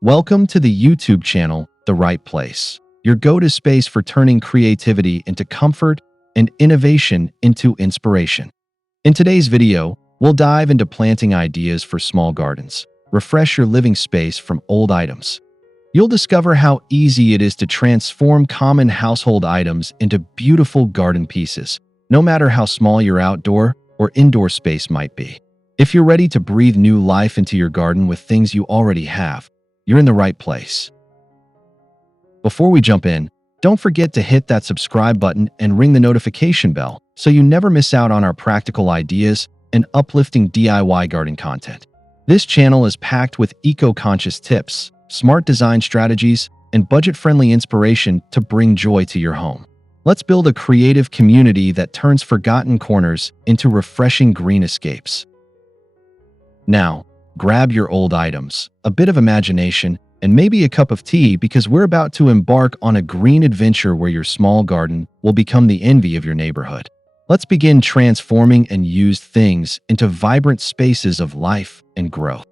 Welcome to the YouTube channel, The Right Place, your go-to space for turning creativity into comfort and innovation into inspiration. In today's video, we'll dive into planting ideas for small gardens, refresh your living space from old items. You'll discover how easy it is to transform common household items into beautiful garden pieces, no matter how small your outdoor or indoor space might be. If you're ready to breathe new life into your garden with things you already have, you're in the right place. Before we jump in, don't forget to hit that subscribe button and ring the notification bell so you never miss out on our practical ideas and uplifting DIY garden content. This channel is packed with eco-conscious tips, smart design strategies, and budget-friendly inspiration to bring joy to your home. Let's build a creative community that turns forgotten corners into refreshing green escapes. Now, grab your old items, a bit of imagination, and maybe a cup of tea because we're about to embark on a green adventure where your small garden will become the envy of your neighborhood. Let's begin transforming and used things into vibrant spaces of life and growth.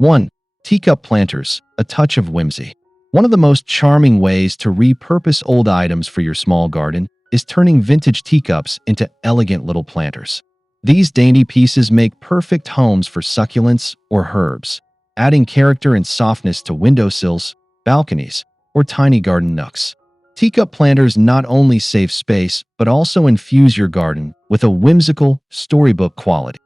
One, teacup planters, a touch of whimsy. One of the most charming ways to repurpose old items for your small garden is turning vintage teacups into elegant little planters. These dainty pieces make perfect homes for succulents or herbs, adding character and softness to windowsills, balconies, or tiny garden nooks. Teacup planters not only save space, but also infuse your garden with a whimsical, storybook quality.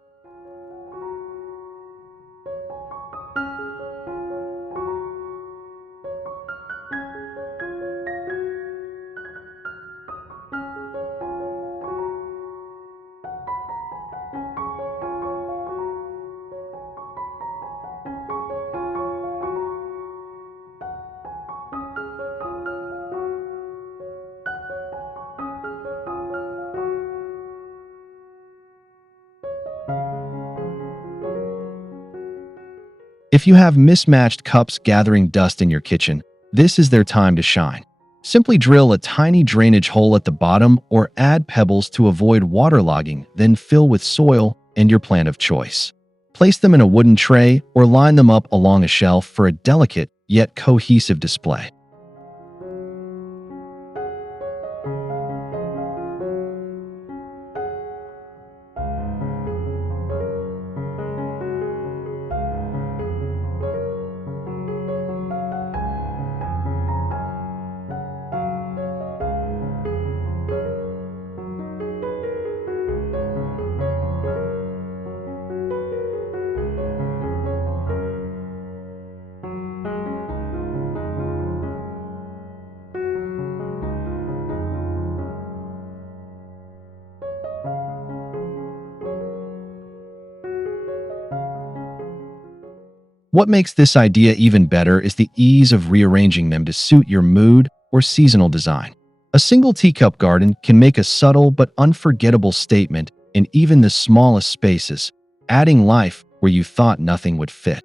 If you have mismatched cups gathering dust in your kitchen, this is their time to shine. Simply drill a tiny drainage hole at the bottom or add pebbles to avoid waterlogging, then fill with soil and your plant of choice. Place them in a wooden tray or line them up along a shelf for a delicate yet cohesive display. What makes this idea even better is the ease of rearranging them to suit your mood or seasonal design. A single teacup garden can make a subtle but unforgettable statement in even the smallest spaces, adding life where you thought nothing would fit.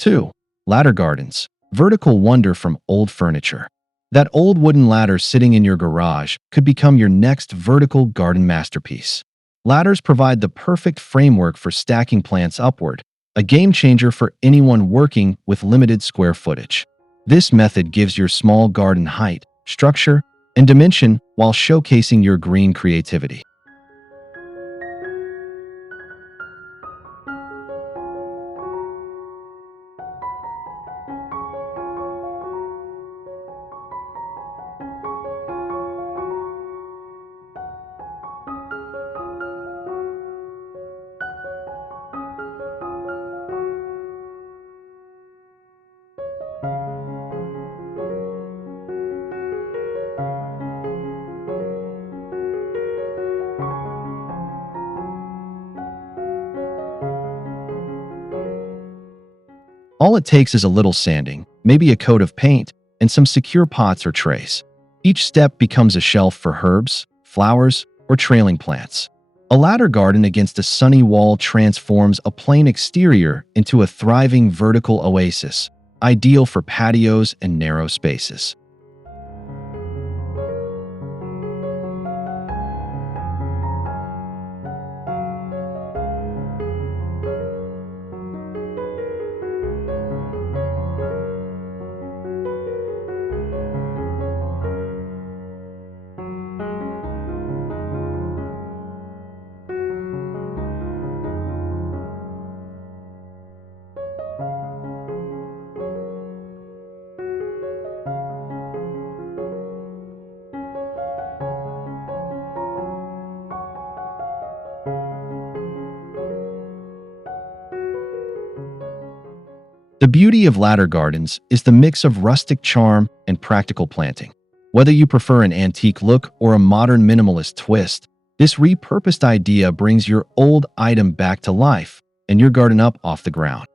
2. Ladder gardens, vertical wonder from old furniture. That old wooden ladder sitting in your garage could become your next vertical garden masterpiece. Ladders provide the perfect framework for stacking plants upward, a game changer for anyone working with limited square footage. This method gives your small garden height, structure, and dimension while showcasing your green creativity. All it takes is a little sanding, maybe a coat of paint, and some secure pots or trays. Each step becomes a shelf for herbs, flowers, or trailing plants. A ladder garden against a sunny wall transforms a plain exterior into a thriving vertical oasis, ideal for patios and narrow spaces. The beauty of ladder gardens is the mix of rustic charm and practical planting. Whether you prefer an antique look or a modern minimalist twist, this repurposed idea brings your old item back to life and your garden up off the ground.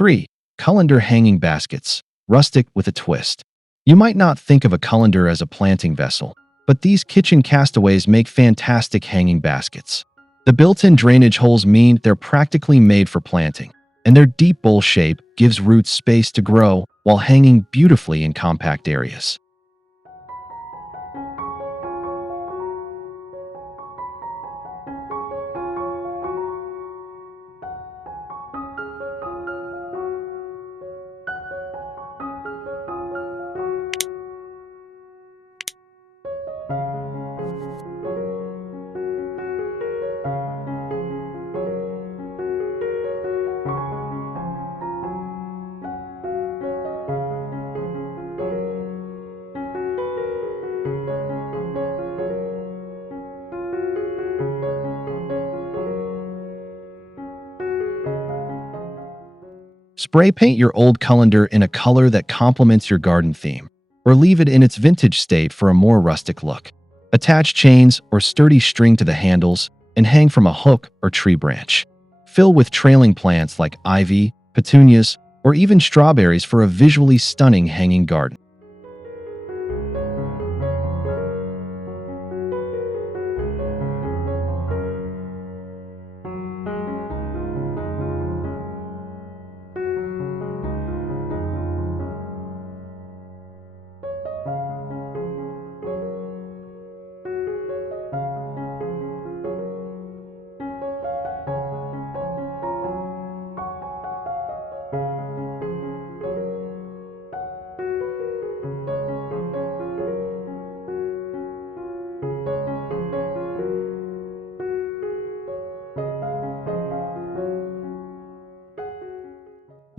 3. Colander hanging baskets, rustic with a twist. You might not think of a colander as a planting vessel, but these kitchen castaways make fantastic hanging baskets. The built-in drainage holes mean they're practically made for planting, and their deep bowl shape gives roots space to grow while hanging beautifully in compact areas. Spray paint your old colander in a color that complements your garden theme, or leave it in its vintage state for a more rustic look. Attach chains or sturdy string to the handles and hang from a hook or tree branch. Fill with trailing plants like ivy, petunias, or even strawberries for a visually stunning hanging garden.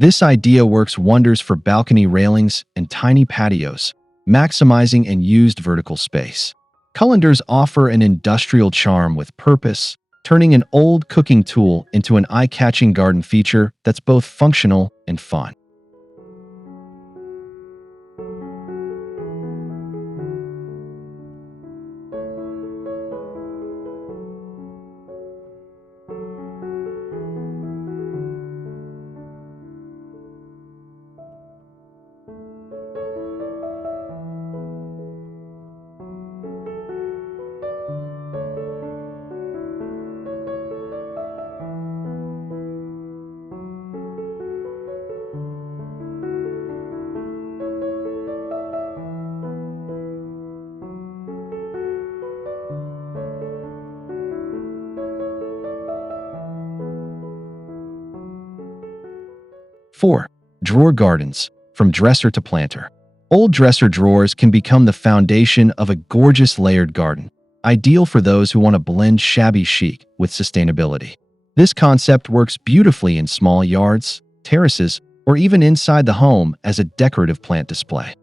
This idea works wonders for balcony railings and tiny patios, maximizing and used vertical space. Colanders offer an industrial charm with purpose, turning an old cooking tool into an eye-catching garden feature that's both functional and fun. 4. Drawer gardens, from dresser to planter. Old dresser drawers can become the foundation of a gorgeous layered garden, ideal for those who want to blend shabby chic with sustainability. This concept works beautifully in small yards, terraces, or even inside the home as a decorative plant display.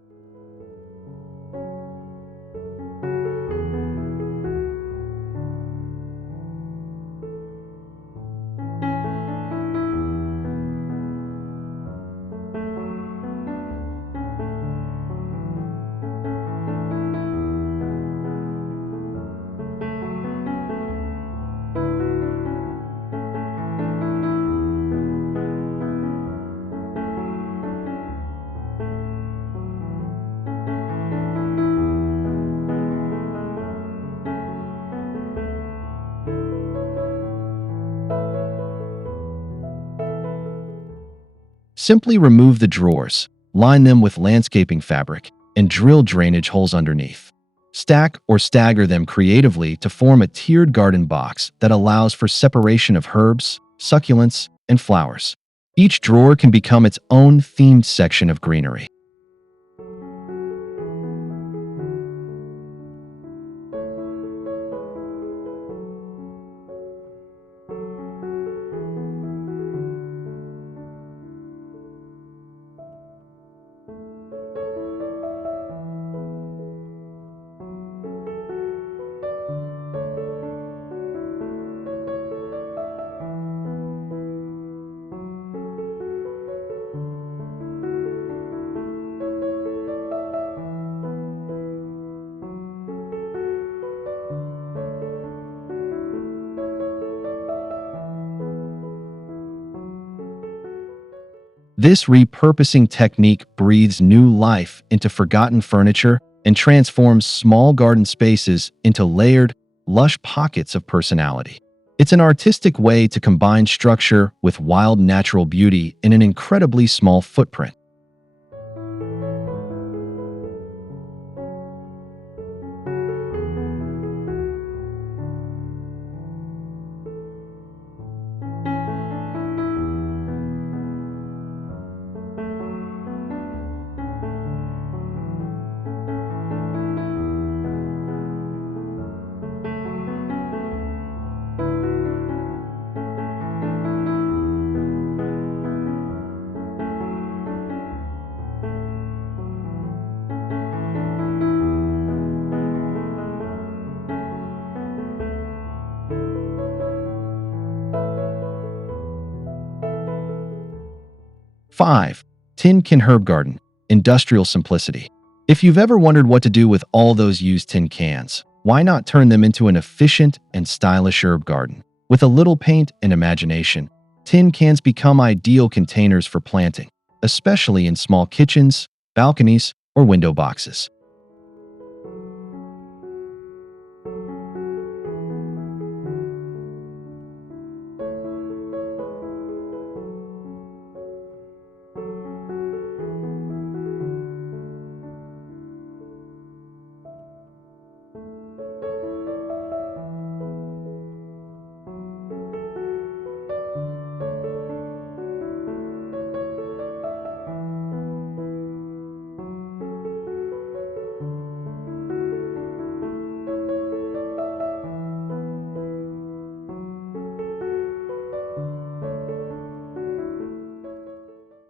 Simply remove the drawers, line them with landscaping fabric, and drill drainage holes underneath. Stack or stagger them creatively to form a tiered garden box that allows for separation of herbs, succulents, and flowers. Each drawer can become its own themed section of greenery. 'This repurposing technique breathes new life into forgotten furniture and transforms small garden spaces into layered, lush pockets of personality. It's an artistic way to combine structure with wild natural beauty in an incredibly small footprint. 5. Tin can herb garden, industrial simplicity. If you've ever wondered what to do with all those used tin cans, why not turn them into an efficient and stylish herb garden? With a little paint and imagination, tin cans become ideal containers for planting, especially in small kitchens, balconies, or window boxes.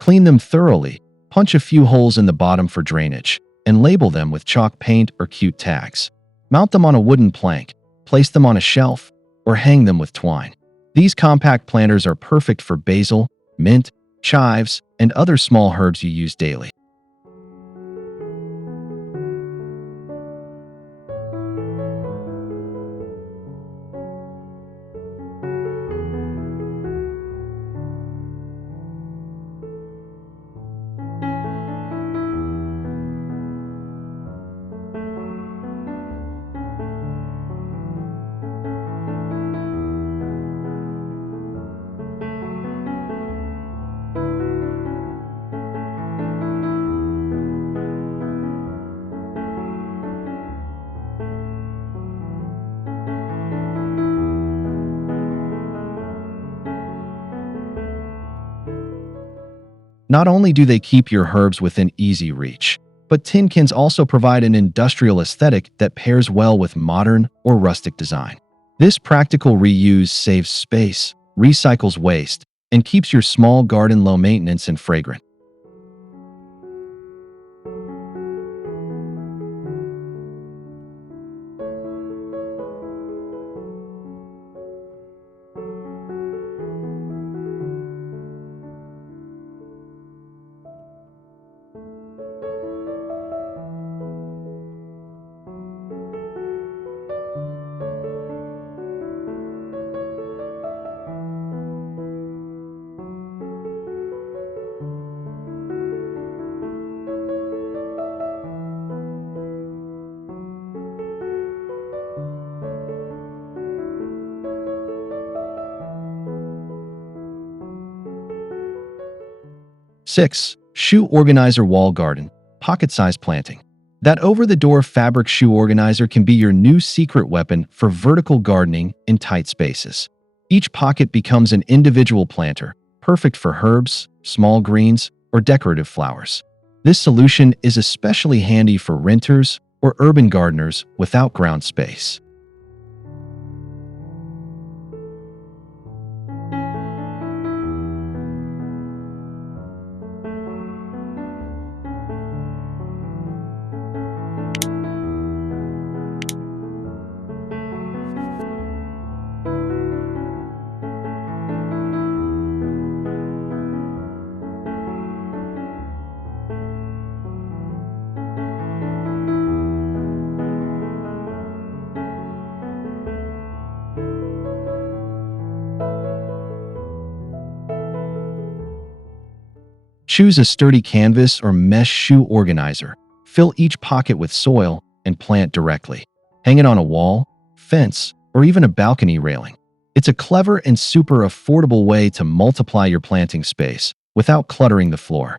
Clean them thoroughly, punch a few holes in the bottom for drainage, and label them with chalk paint or cute tags. Mount them on a wooden plank, place them on a shelf, or hang them with twine. These compact planters are perfect for basil, mint, chives, and other small herbs you use daily. Not only do they keep your herbs within easy reach, but tin cans also provide an industrial aesthetic that pairs well with modern or rustic design. This practical reuse saves space, recycles waste, and keeps your small garden low maintenance and fragrant. 6. Shoe Organizer Wall Garden, Pocket-Sized Planting. That over-the-door fabric shoe organizer can be your new secret weapon for vertical gardening in tight spaces. Each pocket becomes an individual planter, perfect for herbs, small greens, or decorative flowers. This solution is especially handy for renters or urban gardeners without ground space. Choose a sturdy canvas or mesh shoe organizer. Fill each pocket with soil and plant directly. Hang it on a wall, fence, or even a balcony railing. It's a clever and super affordable way to multiply your planting space without cluttering the floor.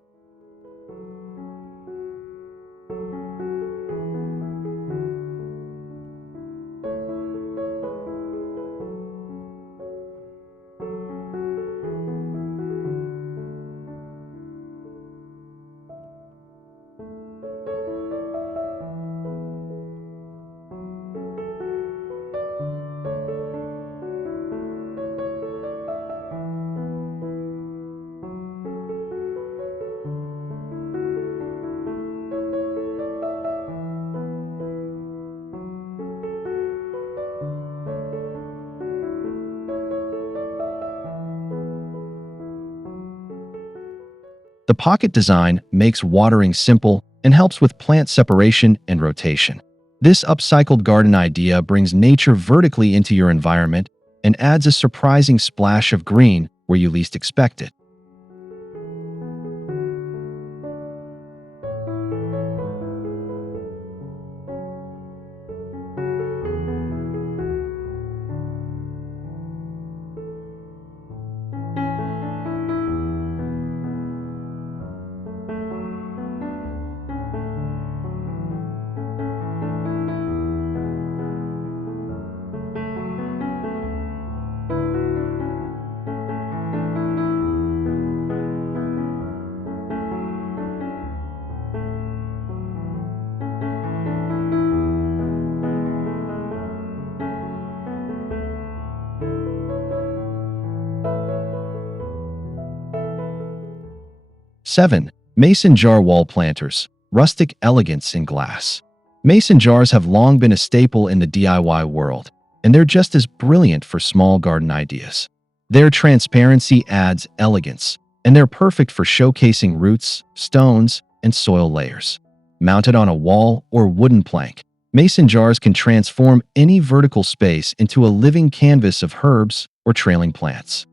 The pocket design makes watering simple and helps with plant separation and rotation. This upcycled garden idea brings nature vertically into your environment and adds a surprising splash of green where you least expect it. 7. Mason jar wall planters, rustic elegance in glass. Mason jars have long been a staple in the DIY world, and they're just as brilliant for small garden ideas. Their transparency adds elegance, and they're perfect for showcasing roots, stones, and soil layers. Mounted on a wall or wooden plank, mason jars can transform any vertical space into a living canvas of herbs or trailing plants.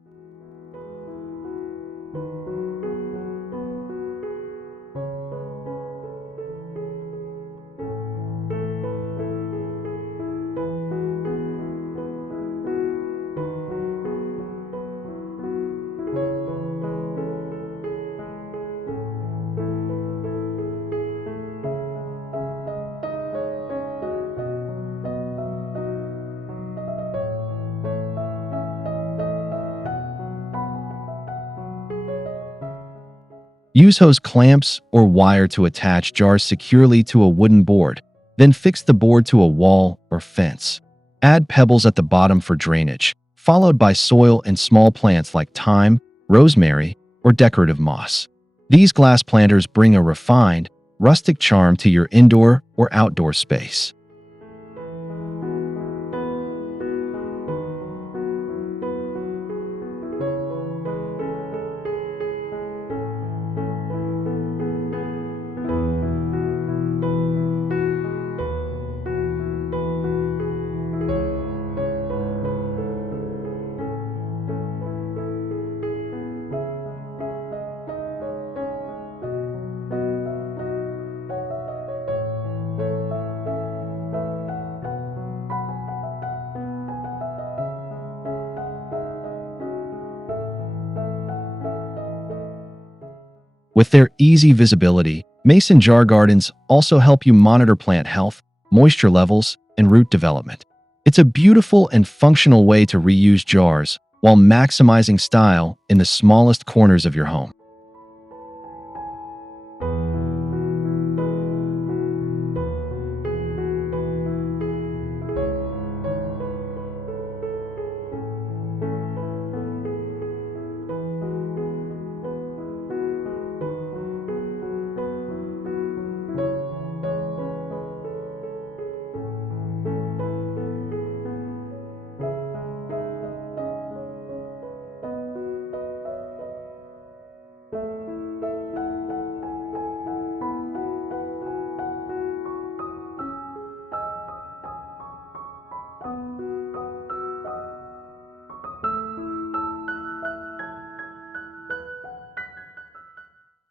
Use hose clamps or wire to attach jars securely to a wooden board, then fix the board to a wall or fence. Add pebbles at the bottom for drainage, followed by soil and small plants like thyme, rosemary, or decorative moss. These glass planters bring a refined, rustic charm to your indoor or outdoor space. 'With their easy visibility, mason jar gardens also help you monitor plant health, moisture levels, and root development. It's a beautiful and functional way to reuse jars while maximizing style in the smallest corners of your home.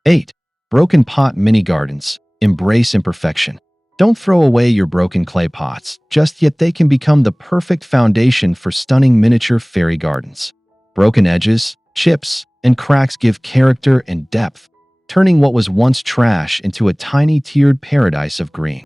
8. Broken pot mini gardens. Embrace imperfection. Don't throw away your broken clay pots, just yet they can become the perfect foundation for stunning miniature fairy gardens. Broken edges, chips, and cracks give character and depth, turning what was once trash into a tiny tiered paradise of green.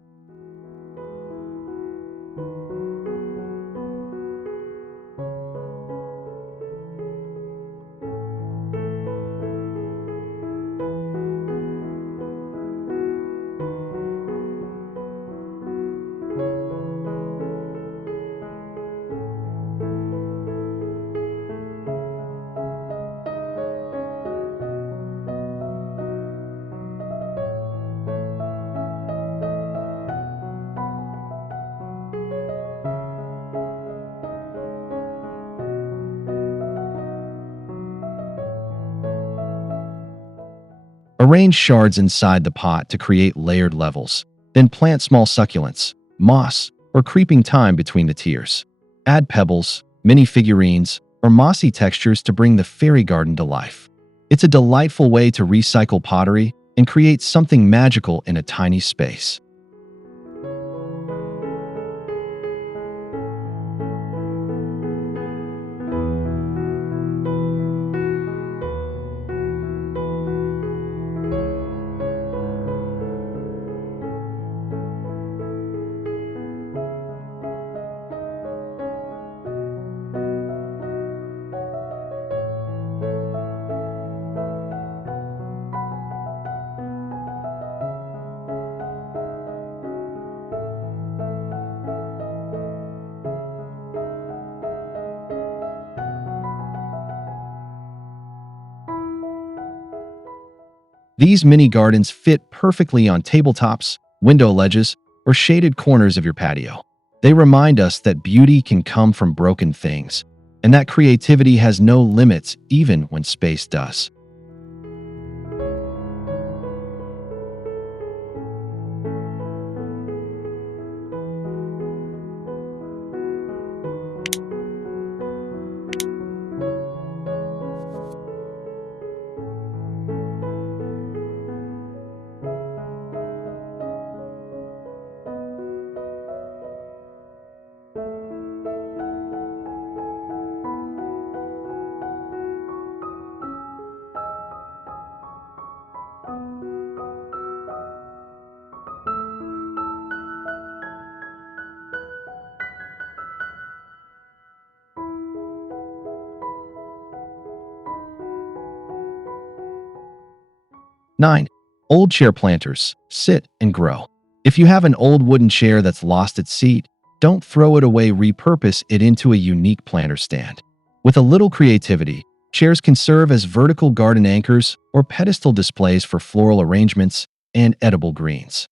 Arrange shards inside the pot to create layered levels. Then plant small succulents, moss, or creeping thyme between the tiers. Add pebbles, mini figurines, or mossy textures to bring the fairy garden to life. It's a delightful way to recycle pottery and create something magical in a tiny space. These mini gardens fit perfectly on tabletops, window ledges, or shaded corners of your patio. They remind us that beauty can come from broken things, and that creativity has no limits even when space does. 9. Old chair planters. Sit and grow. If you have an old wooden chair that's lost its seat, don't throw it away, repurpose it into a unique planter stand. With a little creativity, chairs can serve as vertical garden anchors or pedestal displays for floral arrangements and edible greens.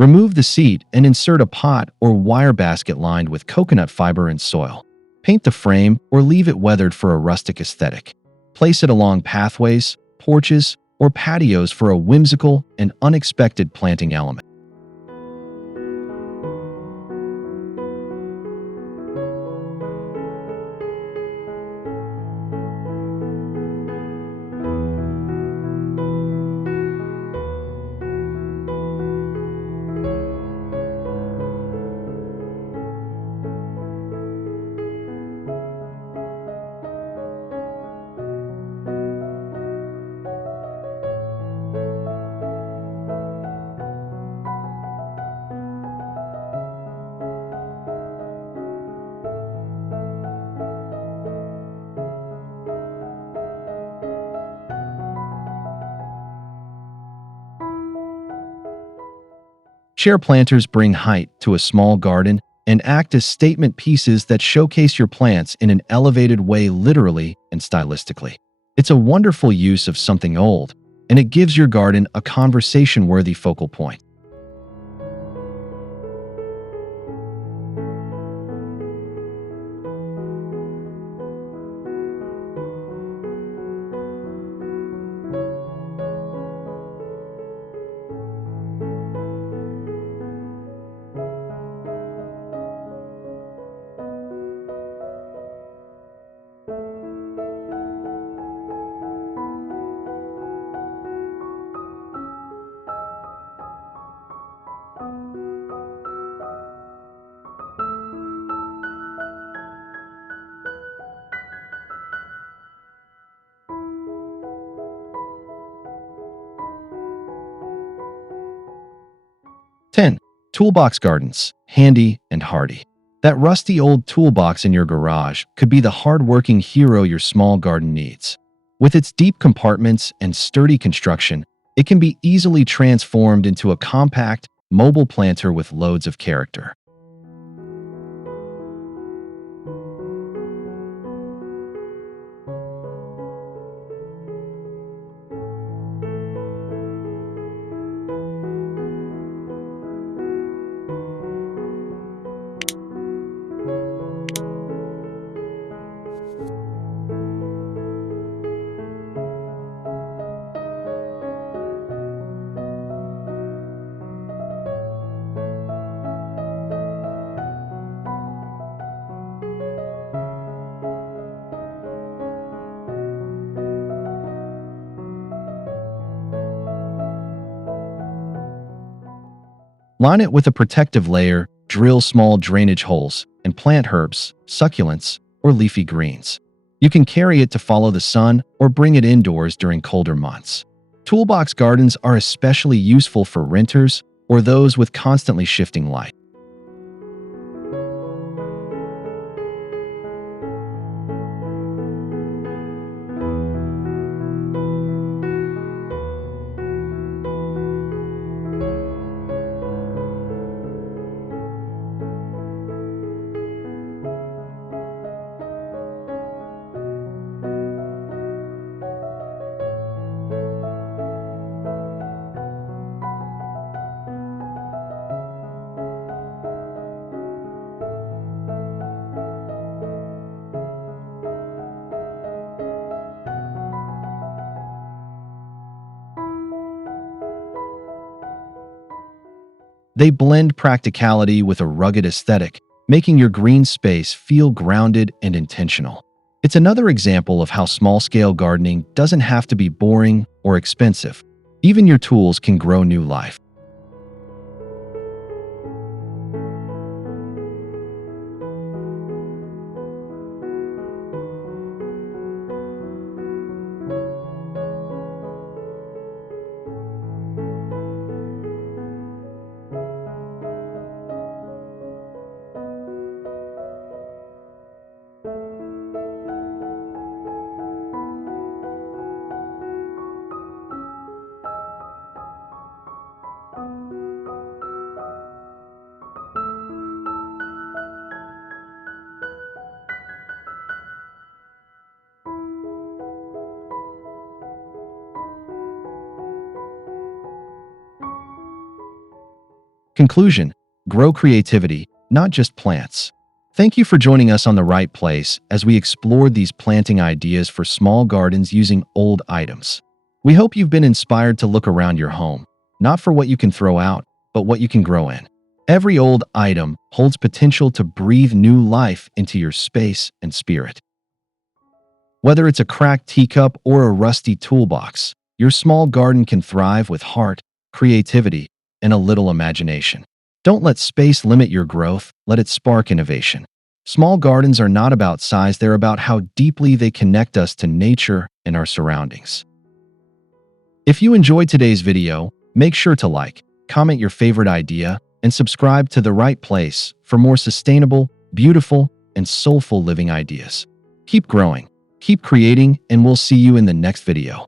Remove the seat and insert a pot or wire basket lined with coconut fiber and soil. Paint the frame or leave it weathered for a rustic aesthetic. Place it along pathways, porches, or patios for a whimsical and unexpected planting element. 'Chair planters bring height to a small garden and act as statement pieces that showcase your plants in an elevated way, literally and stylistically. It's a wonderful use of something old, and it gives your garden a conversation-worthy focal point. 10. Toolbox gardens, handy and hardy. That rusty old toolbox in your garage could be the hard-working hero your small garden needs. With its deep compartments and sturdy construction, it can be easily transformed into a compact, mobile planter with loads of character. Line it with a protective layer, drill small drainage holes, and plant herbs, succulents, or leafy greens. You can carry it to follow the sun or bring it indoors during colder months. Toolbox gardens are especially useful for renters or those with constantly shifting light. They blend practicality with a rugged aesthetic, making your green space feel grounded and intentional. It's another example of how small-scale gardening doesn't have to be boring or expensive. Even your tools can grow new life. Conclusion: grow creativity, not just plants. Thank you for joining us on The Right Place as we explored these planting ideas for small gardens using old items. We hope you've been inspired to look around your home, not for what you can throw out, but what you can grow in. Every old item holds potential to breathe new life into your space and spirit. Whether it's a cracked teacup or a rusty toolbox, your small garden can thrive with heart, creativity, and a little imagination. Don't let space limit your growth, let it spark innovation. Small gardens are not about size, they're about how deeply they connect us to nature and our surroundings. If you enjoyed today's video, make sure to like, comment your favorite idea, and subscribe to The Right Place for more sustainable, beautiful, and soulful living ideas. Keep growing, keep creating, and we'll see you in the next video.